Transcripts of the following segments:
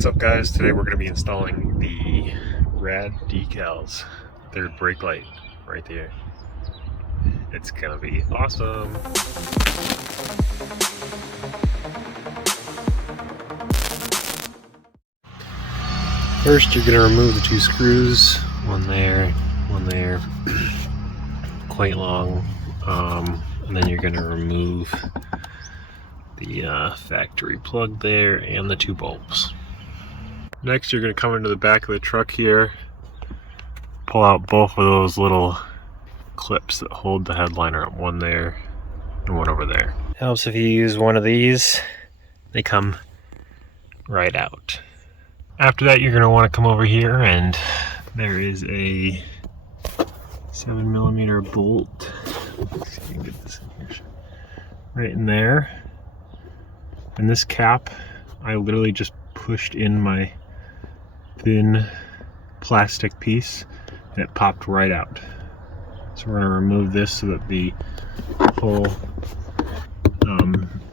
What's up guys? Today we're going to be installing the rad decals, third brake light right there. It's going to be awesome. First you're going to remove the two screws, one there, quite long, and then you're going to remove the factory plug there and the two bulbs. Next you're going to come into the back of the truck here, pull out both of those little clips that hold the headliner up, one there and one over there. Helps if you use one of these, they come right out. After that you're going to want to come over here and there is a 7mm bolt. Let's see if I can get this in here. Right in there. And this cap, I literally just pushed in my thin plastic piece and it popped right out. So we're going to remove this so that the whole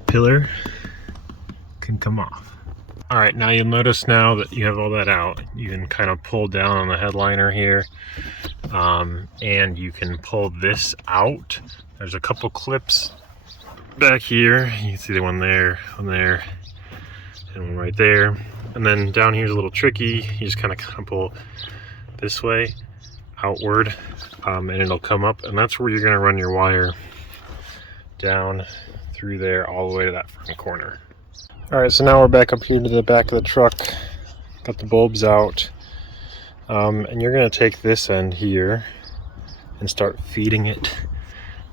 pillar can come off. Alright, now you'll notice now that you have all that out, you can kind of pull down on the headliner here, and you can pull this out. There's a couple clips back here. You can see the one there, and one right there. And then down here's a little tricky. You just kind of pull this way, outward, and it'll come up, and that's where you're going to run your wire down through there all the way to that front corner. Alright, so now we're back up here to the back of the truck. Got the bulbs out. And you're going to take this end here and start feeding it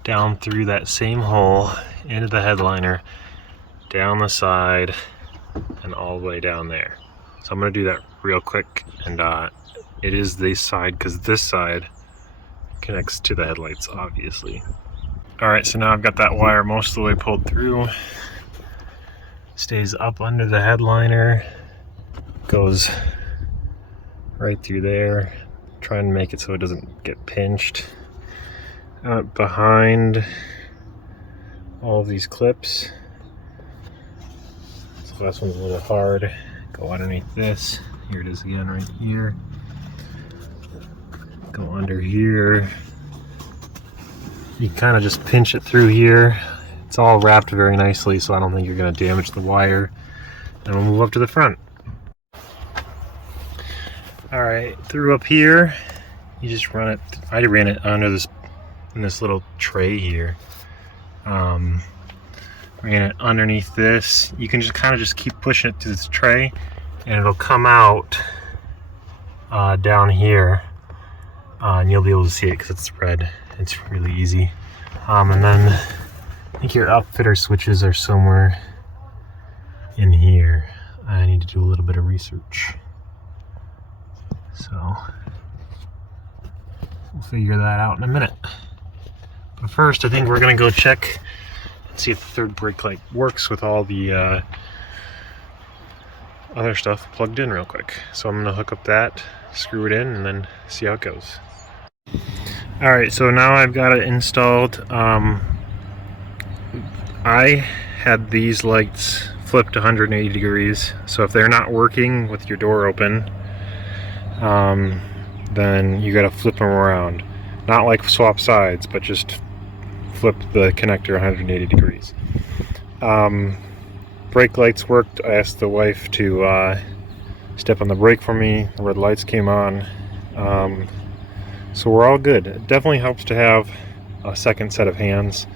down through that same hole into the headliner, down the side, and all the way down there. So I'm going to do that real quick, and it is this side because this side connects to the headlights, obviously. Alright, so now I've got that wire most of the way pulled through. Stays up under the headliner, goes right through there. Try and make it so it doesn't get pinched. Out behind all of these clips. So the last one's a little hard. Go underneath this. Here it is again right here. Go under here. You can kind of just pinch it through here. It's all wrapped very nicely, so I don't think you're going to damage the wire. And we'll move up to the front. Alright, through up here, you just run it. I ran it under this, in this little tray here. Ran it underneath this. You can just kind of just keep pushing it to this tray, and it'll come out down here. And you'll be able to see it because it's red. It's really easy. And then I think your outfitter switches are somewhere in here. I need to do a little bit of research. So we'll figure that out in a minute. But first I think we're going to go check and see if the third brake light works with all the other stuff plugged in real quick. So I'm going to hook up that, screw it in, and then see how it goes. Alright, so now I've got it installed. I had these lights flipped 180 degrees, so if they're not working with your door open, then you gotta flip them around. Not like swap sides, but just flip the connector 180 degrees. Brake lights worked. I asked the wife to step on the brake for me. The red lights came on. So we're all good. It definitely helps to have a second set of hands.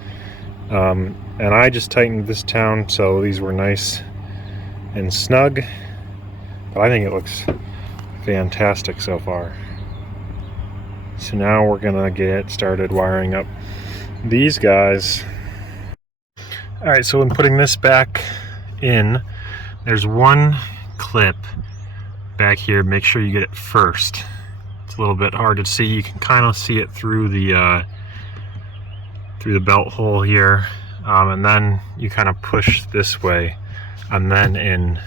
And I just tightened this down so these were nice and snug, but I think it looks fantastic so far. So now we're gonna get started wiring up these guys. Alright, so when putting this back in, there's one clip back here. Make sure you get it first. It's a little bit hard to see. You can kind of see it through the belt hole here, and then you kind of push this way and then in.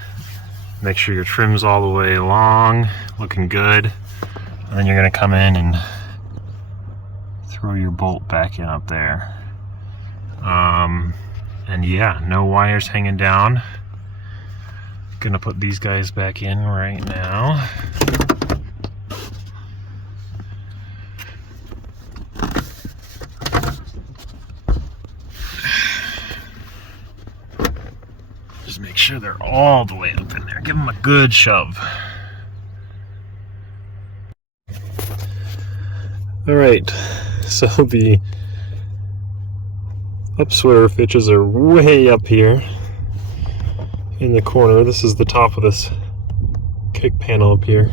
Make sure your trim's all the way along, looking good, and then you're going to come in and throw your bolt back in up there. And yeah, no wires hanging down. Gonna put these guys back in right now. Just make sure they're all the way up in there. Give them a good shove. All right, so the upswear fitches are way up here in the corner. This is the top of this kick panel up here.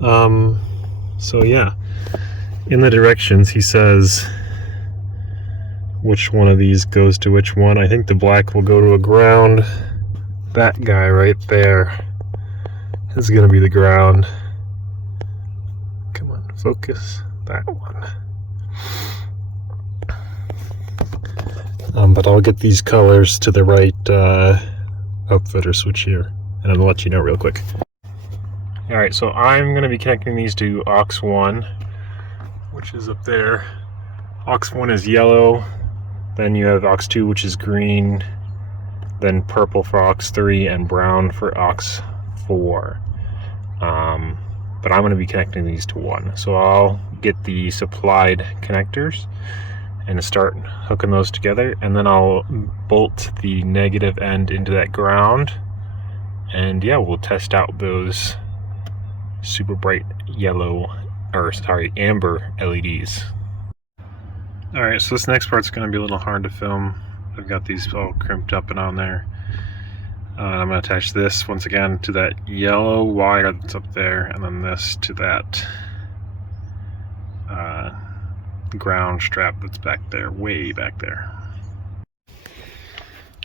So yeah, in the directions he says which one of these goes to which one. I think the black will go to a ground. That guy right there is gonna be the ground. Come on, focus that one. But I'll get these colors to the right outfitter switch here, and I'll let you know real quick. Alright, so I'm going to be connecting these to aux 1, which is up there. Aux 1 is yellow, then you have aux 2, which is green, then purple for aux 3, and brown for aux 4. But I'm going to be connecting these to 1. So I'll get the supplied connectors and start hooking those together, and then I'll bolt the negative end into that ground, and yeah, we'll test out those super bright yellow, or sorry, amber LEDs. Alright, so this next part's going to be a little hard to film. I've got these all crimped up and on there. I'm going to attach this once again to that yellow wire that's up there, and then this to that ground strap that's back there, way back there.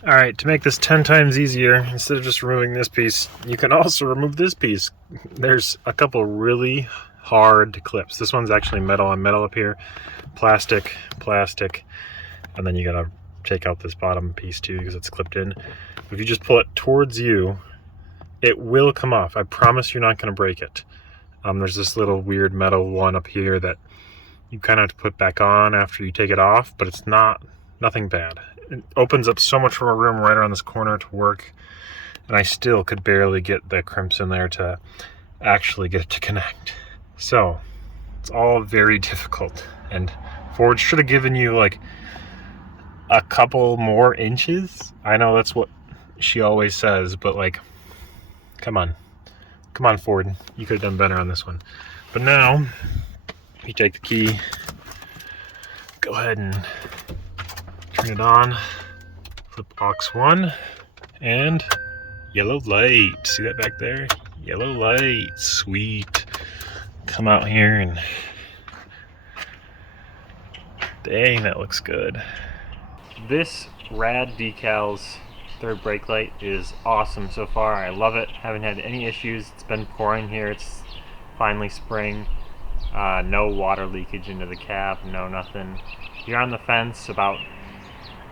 Alright, to make this 10 times easier, instead of just removing this piece, you can also remove this piece. There's a couple really hard clips. This one's actually metal on metal up here, plastic, and then you gotta take out this bottom piece too because it's clipped in. If you just pull it towards you, it will come off. I promise you're not gonna break it. There's this little weird metal one up here that you kind of have to put back on after you take it off, but it's nothing bad. It opens up so much more room right around this corner to work, and I still could barely get the crimps in there to actually get it to connect. So it's all very difficult, and Ford should have given you like a couple more inches. I know that's what she always says, but like, come on Ford, you could have done better on this one. But now you take the key, go ahead and turn it on, flip aux 1, and yellow light. See that back there? Yellow light, sweet. Come out here and dang, that looks good. This rad Decals third brake light is awesome so far. I love it. Haven't had any issues. It's been pouring here. It's finally spring. No water leakage into the cab, no nothing. If you're on the fence about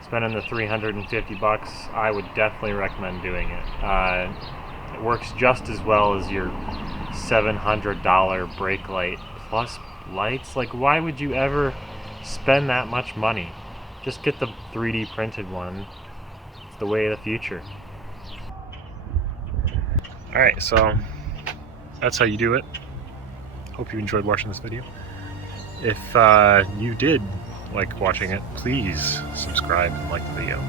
spending the $350, I would definitely recommend doing it. It works just as well as your $700 brake light plus lights. Like, why would you ever spend that much money? Just get the 3D printed one. It's the way of the future. Alright, so that's how you do it. Hope you enjoyed watching this video. If you did like watching it, please subscribe and like the video.